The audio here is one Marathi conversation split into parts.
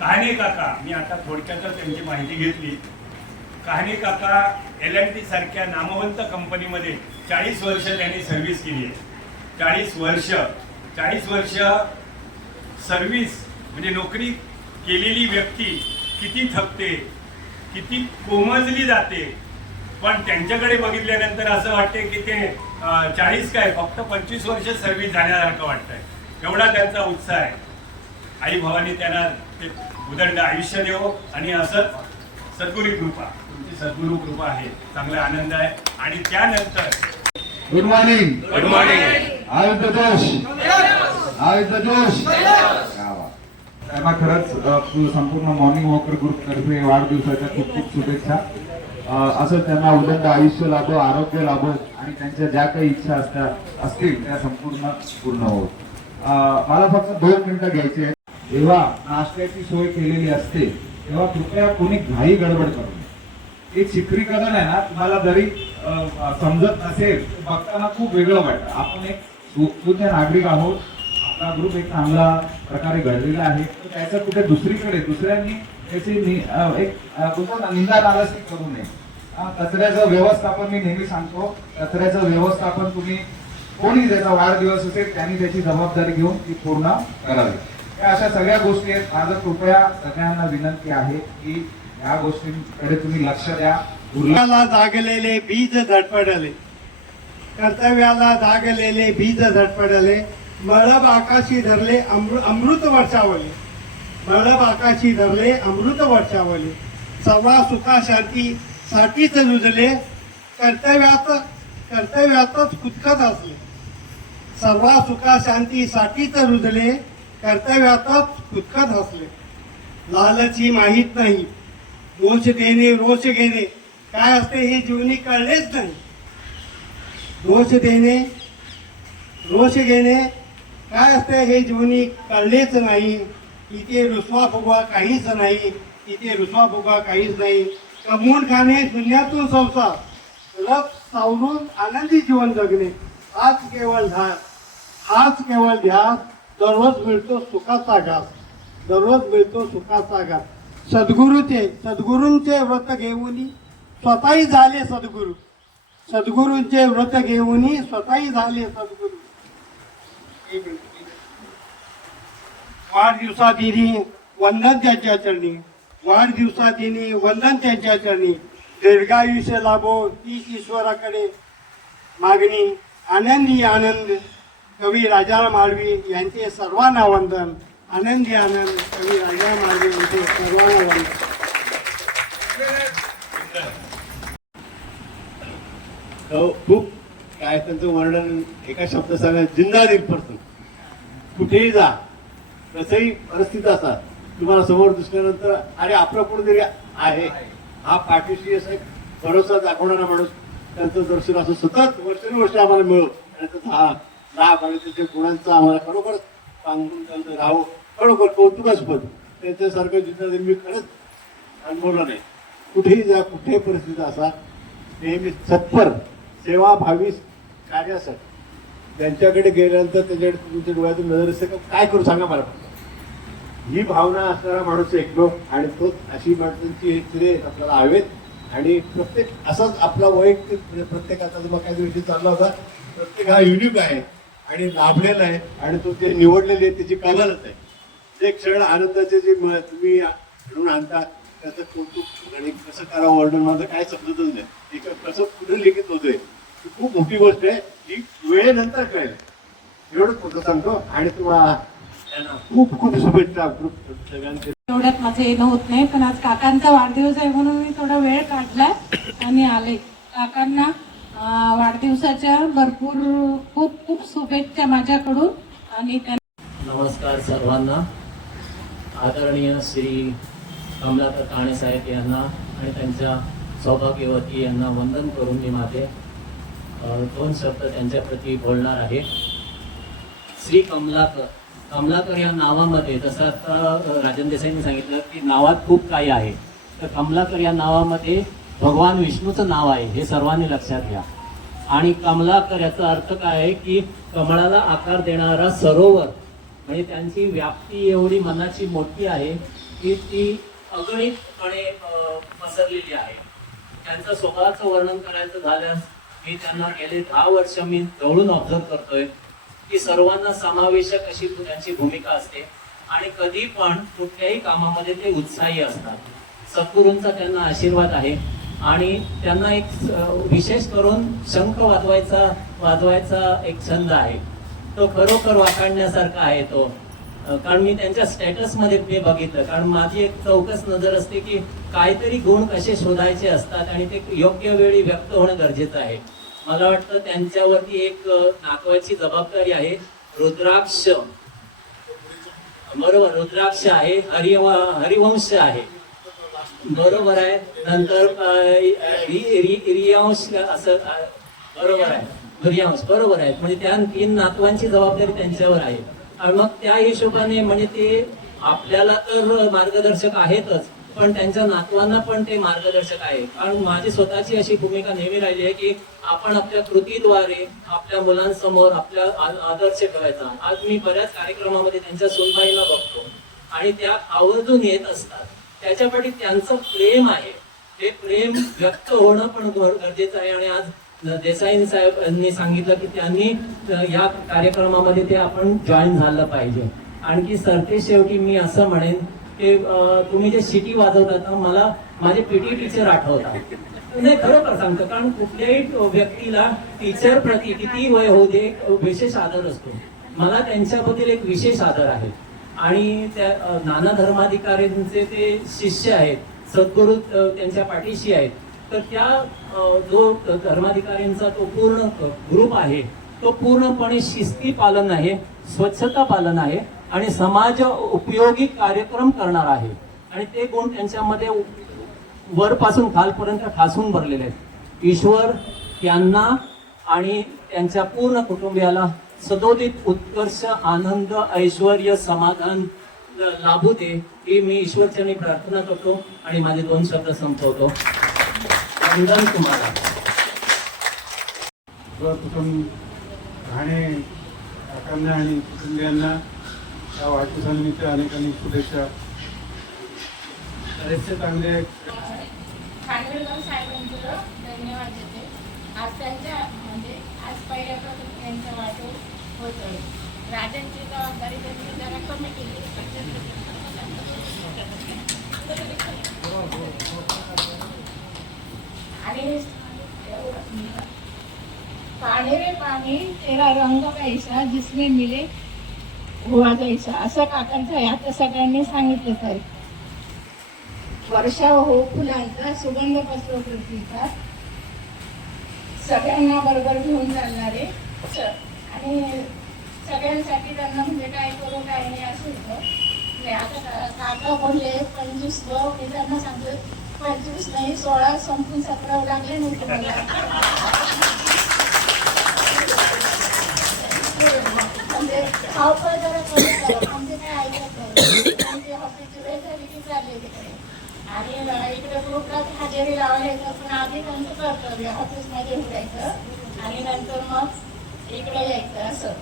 कहाणे काका? मी आता थोडक्यातच त्यांची माहिती घेतली. कहाणे काका? एल अँड टी सारख्या नामवंत कंपनीमध्ये चाळीस वर्ष त्यांनी सर्व्हिस केली आहे. चाळीस वर्ष. चाळीस वर्ष सर्व्हिस म्हणजे नोकरी केलेली व्यक्ती किती थकते किती कोमजली जाते. पण त्यांच्याकडे बघितल्यानंतर असं वाटते की ते चाळीस काय फक्त पंचवीस वर्ष सर्व्हिस झाल्यासारखं वाटतंय. एवढा त्यांचा उत्साह आहे. आई भवानी त्यांना ते उदंड आयुष्य देव आणि असंच सद्गुरू कृपा. तुमची सद्गुरू कृपा आहे. चांगला आनंद आहे. आणि त्यानंतर गुड मॉर्निंग गुड मॉर्निंग आयुध जोश आयुध बात. त्यांना खरंच संपूर्ण मॉर्निंग वॉकर ग्रुप तर्फे वाढदिवसाच्या खूप खूप शुभेच्छा. असं त्यांना उदंड आयुष्य लाभो आरोग्य लाभो आणि त्यांच्या ज्या काही इच्छा असतात असतील त्या संपूर्ण पूर्ण होत अ, मला फक्त दोन मिनिटं घ्यायची आहेत. जेव्हा नाश्त्याची सोय केलेली असते तेव्हा कृपया कोणी घाई गडबड करू नये. एक चित्रीकरण आहे ना तुम्हाला जरी समजत नसेल तर बघताना खूप वेगळं वाटतं. आपण एक सु- नागरिक आहोत. आपला ग्रुप एक चांगला प्रकारे घडलेला आहे. तर त्याचं कुठे दुसरीकडे दुसऱ्यांनी त्याची एक अ, निंदा नाराजगी करू नये. कचऱ्याचं व्यवस्थापन मी नेहमी सांगतो. कचऱ्याचं व्यवस्थापन तुम्ही कोणी ज्याचा वाढदिवस असेल त्यांनी त्याची जबाबदारी घेऊन ती पूर्ण करावी. या अशा सगळ्या गोष्टी आहेत. माझं कृपया सगळ्यांना विनंती आहे की या गोष्टींकडे तुम्ही लक्ष द्या. उर्लाला जागलेले बीज झटपडले कर्तव्याला जागलेले बीज धडपडले मळब आकाशी धरले अमृ अमृत वर्षावले. मळब आकाशी धरले अमृत वर्षावले. सव्वा सुखा शांती साठीच रुजले. कर्तव्यात कर्तव्यातच कुदकत असले. सर्वा सुखा शांती साठीच रुजले. कर्तव्यातच खुदकत असले लालची माहीत नाही. मोश देणे रोष घेणे. काय असते हे जीवनी कळलेच नाही. दोष देणे रोष घेणे. काय असते हे जीवनी कळलेच नाही. इथे रुसवा फुगवा काहीच नाही. इथे रुसवा फुगवा काहीच नाही. कमवून खाणे शून्यातून संसार. रथ सावरून आनंदी जीवन जगणे. हाच केवळ ध्यास हाच केवळ ध्यास दररोज मिळतो सुखाचा घास. दररोज मिळतो सुखाचा घास. सद्गुरूचे सद्गुरूंचे व्रत घेऊन स्वतःही झाले सद्गुरू. सद्गुरूंचे व्रत घेऊन स्वतःही झाले सद्गुरू. वाढदिवसादिनी वंदन त्यांच्या चरणी. वाढदिवसादिनी वंदन त्यांच्या चरणी. दीर्घायुष्य लाभो ती ईश्वराकडे. मागणी आनंदी आनंद. कवी राजाराम आळवी यांचे सर्वांना वंदन. आनंदी आनंद कवी राजाराम आळवी यांचे सर्वांना वंदन. हो, खूप काय त्यांचं वर्णन एका शब्द सांगा जिंदा दिल पर्सन कुठेही जा कसंही परिस्थिती असतात तुम्हाला समोर दिसल्यानंतर अरे आपलं कोणतरी आहे. हा पाठीशी असं एक भरोसा दाखवणारा माणूस त्यांचं दर्शन असं सतत वर्षानुवर्ष आम्हाला मिळो आणि त्याचा हा लाभ आणि गुणांचा आम्हाला खरोखरच सांगून त्यांचं राहो खरोखर कौतुकास्पद. त्यांच्यासारखं जिंदा मी खरंच अनुभवलं नाही. कुठेही जा कुठेही परिस्थिती असा नेहमी सत्पर सेवाभावी कार्यासाठी. त्यांच्याकडे गेल्यानंतर त्याच्याकडे तुमच्या डोळ्यातून नजर असते का? काय करू सांगा मला ही भावना असणारा माणूस एकलो आणि तो अशी माणसांची हे चिरे आपल्याला हवेत. आणि प्रत्येक असाच आपला वैयक्तिक म्हणजे प्रत्येकाचा जो काही विषय चालला होता प्रत्येक हा युनिक आहे. आणि लाभलेला आहे आणि तो ते निवडलेले आहे त्याची कमालच आहे. जे क्षण आनंदाचे जे तुम्ही घडून आणता त्याचं कौतुक आणि कसं करावं वर्णन माझं काय समजतच नाही. एक कसं पुढे लिखित होतंय ही खूप मोठी गोष्ट आहे ही वेळेनंतर कळेल. एवढंच फक्त सांगतो आणि तुम्हाला खूप खूप शुभेच्छा ग्रुप सगळ्यांचे. एवढ्यात माझं येणं होत नाही पण आज काकांचा वाढदिवस आहे म्हणून मी थोडा वेळ काढलाय आणि आले. काकांना वाढदिवसाच्या भरपूर खूप खूप शुभेच्छा माझ्याकडून. आणि नमस्कार सर्वांना. आदरणीय श्री कमलाकर काणे साहेब यांना आणि त्यांच्या सौभाग्यवती यांना वंदन करून मी माझे दोन शब्द त्यांच्याप्रती बोलणार आहे. श्री कमलाकर. कमलाकर या नावामध्ये जसं आता राजन देसाईंनी सांगितलं की नावात खूप काही आहे. तर कमलाकर या नावामध्ये भगवान विष्णूचं नाव आहे हे सर्वांनी लक्षात घ्या. आणि कमलाकर याचा अर्थ काय आहे की कमळाला आकार देणारा सरोवर म्हणजे त्यांची व्याप्ती एवढी मनाची मोठी आहे की ती अगणितपणे पसरलेली आहे. त्यांचं स्वभावाचं वर्णन करायचं झाल्यास मी त्यांना गेले दहा वर्ष मी जवळून ऑब्झर्व करतोय की सर्वांना समावेशक अशी त्यांची भूमिका असते. आणि कधी पण कुठल्याही कामामध्ये ते उत्साही असतात. सद्गुरूंचा त्यांना आशीर्वाद आहे. आणि त्यांना एक विशेष करून शंख वाजवायचा वाजवायचा एक छंद आहे. तो खरोखर वाखाणण्यासारखा आहे तो. कारण मी त्यांच्या स्टेटसमध्ये ते मी बघितलं. कारण माझी एक चौकस नजर असते की काहीतरी गुण कसे शोधायचे असतात आणि ते योग्य वेळी व्यक्त होणं गरजेचं आहे. मला वाटतं त्यांच्यावरती एक नाकवायची जबाबदारी आहे. रुद्राक्ष. बरोबर रुद्राक्ष आहे. हरिव हरिवंश आहे. बरोबर आहे. नंतर रि- रियांश असं बरोबर आहे. रियांश बरोबर आहे. म्हणजे त्या तीन नातवांची जबाबदारी त्यांच्यावर आहे. आणि मग त्या हिशोबाने म्हणजे ते आपल्याला तर मार्गदर्शक आहेतच पण त्यांच्या नातवांना पण ते मार्गदर्शक आहे. कारण माझी स्वतःची अशी भूमिका नेहमी राहिली आहे की आपण आपल्या कृतीद्वारे आपल्या मुलांसमोर आपल्या आदर्श ठेवायचा. आज मी बऱ्याच कार्यक्रमामध्ये त्यांच्या सुनबाईला बघतो. आणि त्या आवर्जून येत असतात. त्याच्यापाठी त्यांचं प्रेम आहे. ते प्रेम व्यक्त होणं पण गरजेचं आहे. आणि आज देसाई साहेब यांनी सांगितलं की त्यांनी या कार्यक्रमामध्ये ते आपण जॉईन झालं पाहिजे. आणखी सरते शेवटी मी असं म्हणेन की तुम्ही जे शिटी वाजवतात ना मला माझे पीटी टीचर आठवतात. नाही खरोखर सांगतो कारण कुठल्याही व्यक्तीला टीचर प्रती किती वय होऊ दे विशेष आदर असतो. मला त्यांच्याबद्दल एक विशेष आदर आहे. आणि त्या नाना धर्माधिकाऱ्यांचे ते शिष्य आहेत सद्गुरू त्यांच्या पाठीशी आहेत. तर त्या जो धर्माधिकाऱ्यांचा तो पूर्ण ग्रुप आहे तो पूर्णपणे शिस्ती पालन आहे स्वच्छता पालन आहे आणि समाज उपयोगी कार्यक्रम करणार आहे. आणि ते गुण त्यांच्यामध्ये वरपासून खालपर्यंत ठासून भरलेले आहेत. ईश्वर यांना आणि त्यांच्या पूर्ण कुटुंबियाला सदोदित उत्कर्ष आनंद ऐश्वर समाधान लाभू दे ही मी ईश्वरचरणी प्रार्थना करतो आणि माझे दोन शब्द संपवतो. वंदन तुम्हाला. सर्वप्रथम ठाणे काकांना आणि कुटुंबियांना या वाढदिवसानिमित्त अनेक अनेक शुभेच्छा बरेचसे चांगले धन्यवाद देते. आज त्यांच्या म्हणजे आज पहिल्यापासून त्यांचा होत आहे राजांची जबाबदारी त्यांनी जरा कमी केली. आणि पाणी रे पाणी तेरा रंग कैसा जिसने मिले हुआ जैसा असं काकांचं आहे. आता सगळ्यांनी सांगितलं तरी. वर्षा हो फुलांचा सुगंध पसरव पृथ्वीचा सगळ्यांना बरोबर घेऊन चालणारे स- आणि सगळ्यांसाठी त्यांना म्हणजे काय करू काय नाही असं होतं. नाही आता का- काका बोलले पंचवीस ग मी त्यांना सांगतो पंचवीस नाही सोळा संपून सतरा लागले नाही तुम्हाला. म्हणजे खावपळ जरा कमी करा म्हणजे काय ऐकत नाही. म्हणजे ऑफिसची वेळ झाली की चालले तिकडे. आणि अं, इकडे ग्रुपला हजेरी लावायला येतं पण आधी त्यांचं कर्तव्य? ऑफिसमध्ये उठायचं आणि नंतर मग इकडे यायचं असं.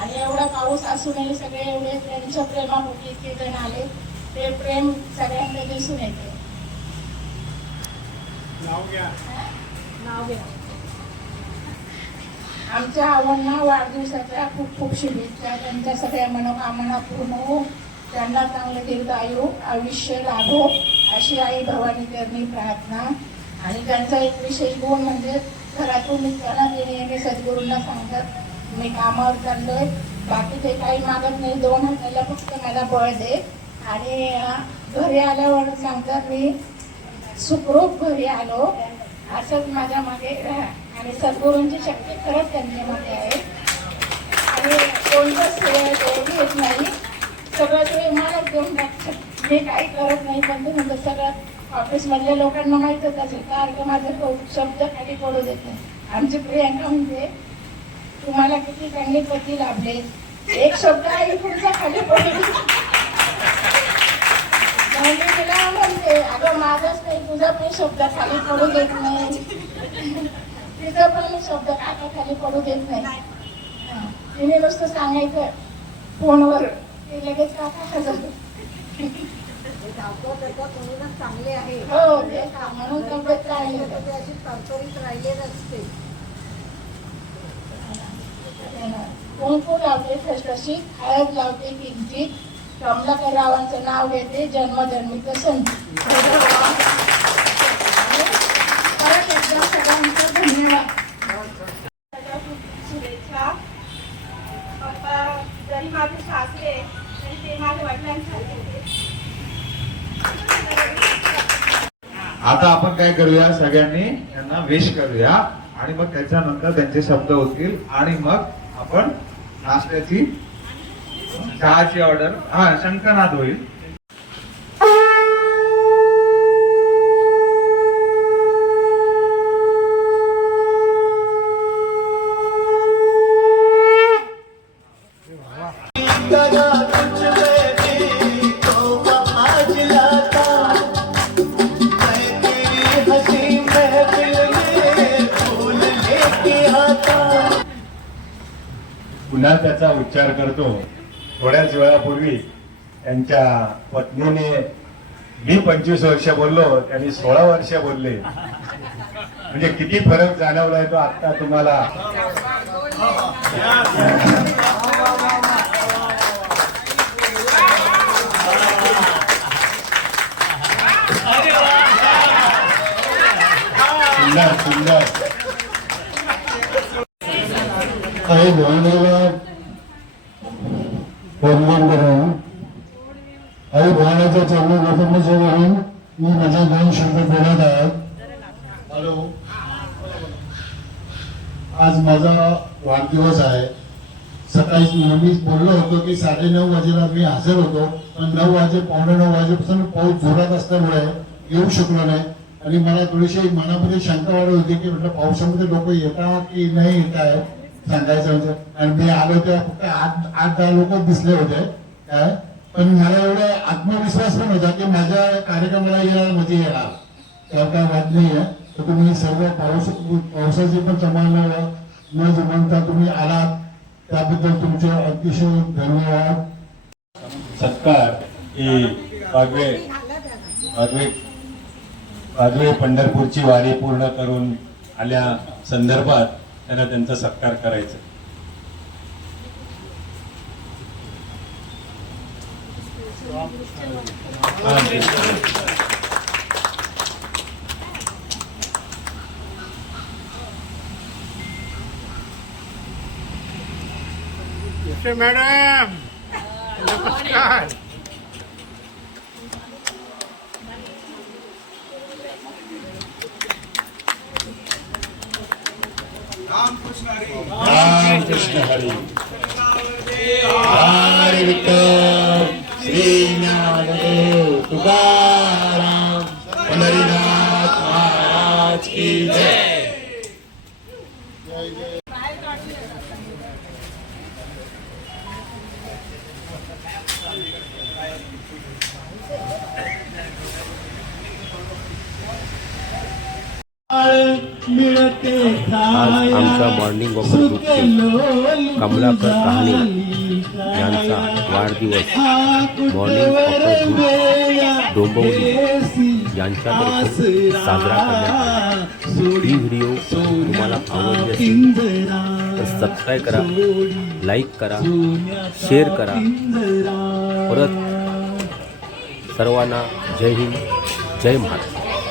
आणि एवढा पाऊस असूनही सगळे एवढे त्यांच्या प्रेमापोटी इतके जण आले ते प्रेम सगळ्यांना दिसून येते. नाव घ्या. नाव घ्या. आमच्या आव्हांना वाढदिवसाच्या खूप खूप शुभेच्छा. त्यांच्या सगळ्या मनोकामना पूर्ण हो त्यांना चांगले दीर्घायू आयुष्य लाभो. अशी आई भवानी करणी प्रार्थना. आणि त्यांचा एक विशेष गुण म्हणजे घरातून निघताना ते नेहमी सद्गुरूंना सांगतात मी कामावर चाललोय बाकी ते काही मागत नाही दोन हाताला फक्त मला बळ दे. आणि घरी आल्यावर सांगतात मी सुखरूप घरी आलो. असंच माझ्या मागे आणि सद्गुरूंची शक्ती खरंच त्यांच्यामध्ये आहे. आणि कोणतंच घेत नाही. सगळं ते मला घेऊन टाकतं मी काही करत नाही पण ते म्हणजे सगळं ऑफिसमधल्या लोकांना माहीतच असेल सारखं माझं शब्द खाली पडू देत नाही. आमची प्रियांका म्हणजे तुम्हाला किती चांगले पती लाभले. एक शब्द आहे पुढचा खाली पडू म्हणजे तिला म्हणते अगं माझाच नाही तुझा पण शब्द खाली पडू देत नाही. तिचा पण शब्द काका खाली पडू देत नाही? तिने नुसतं सांगायचं फोनवर. ते लगेच काका हजर चांगले आहे हो राहिली ते अशी तरतरीत राहिले नसते. कुंकू लावते ठसठशीत हळद लावते किंचित. कमलाकररावांचं नाव घेते जन्मजन्मीचं संधी. आता आपण काय करूया सगळ्यांनी यांना विश करूया. आणि मग त्याच्यानंतर त्यांचे शब्द होतील. आणि मग आपण नाश्त्याची चहाची ऑर्डर हा शंकरनाथ होईल. पुन्हा त्याचा उच्चार करतो. थोड्याच वेळापूर्वी त्यांच्या पत्नीने मी पंचवीस वर्ष बोललो त्यांनी सोळा वर्ष बोलले. म्हणजे किती फरक जाणवलाय तो आता तुम्हाला. सुंदर सुंदर काही भवानीला वंदन करा आई भवानीच्या चरण प्रथमच म्हणून मी माझे दोन शब्द बोलत आहेत हॅलो आज माझा वाढदिवस आहे. सकाळीच मी बोललो होतो की साडेनऊ वाजेला मी हजर होतो पण नऊ वाजे पावणे नऊ वाजेपासून पाऊस जोरात असल्यामुळे येऊ शकलो नाही. आणि मला थोडीशी मनामध्ये शंका वाढत होती की म्हटलं पावसामध्ये लोक येतात की नाही येत आहे सांगायचं म्हणजे? आणि मी आलो तेव्हा फक्त आठ आठ दहा लोक दिसले होते. काय? पण मला एवढा आत्मविश्वास पण होता की माझ्या कार्यक्रमाला येणार म्हणजे येणार. त्यावर काय वाद नाही आहे तर तुम्ही सर्व पाऊस पावसाची पण समाना न जुमानता तुम्ही आलात. त्याबद्दल तुमचे अतिशय धन्यवाद. सत्कार ही पागवे पागवे पागवे पंढरपूरची वारी पूर्ण करून आल्या संदर्भात त्यांना त्यांचा सत्कार करायचा. Namaste, madam. Uh, Namaskar. Ram Krishna Hari. Ram Hari. आज मॉर्निंग वॉकर ग्रुपचे कमलाकर कहाणे यांचा वाढदिवस मॉर्निंग वॉकर ग्रुप डोंबवली यांच्यातर्फे साजरा करण्यात आला. ही व्हिडिओ तुम्हाला आवडली असेल तर सबस्क्राईब करा लाईक करा शेअर करा. परत सर्वांना जय हिंद जय महाराष्ट्र